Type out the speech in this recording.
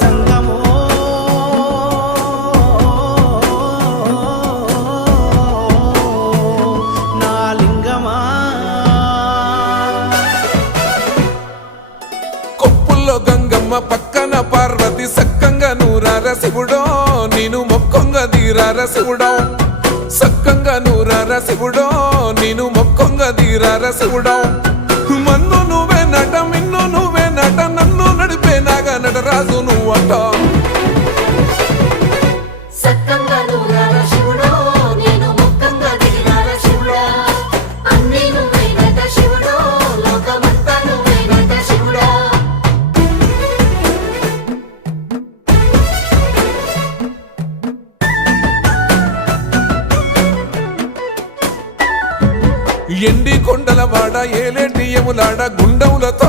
జంగమో నా లింగమా కొప్పుల్లో గంగమ్మ పక్కన పార్వతి సక్కంగా నూరార శివుడో నేను మొక్కంగా తీరార శివుడో సక్కంగా నూరార శివుడో నేను మొక్కంగా తీరార శివుడో మన్ను నువ్వే నట మిన్ను నువ్వే నట నన్ను నడిపే నాగా నటరాజు నువ్వట సక్కంగా నూరార శివుడో నేను మొక్కంగా దిగినార శివుడా అన్నీ నువ్వేనట శివుడో లోకమంతా నువ్వేనట శివుడా ఎండి కొండల వాడ ఏలేటి యములాడ గుండములతో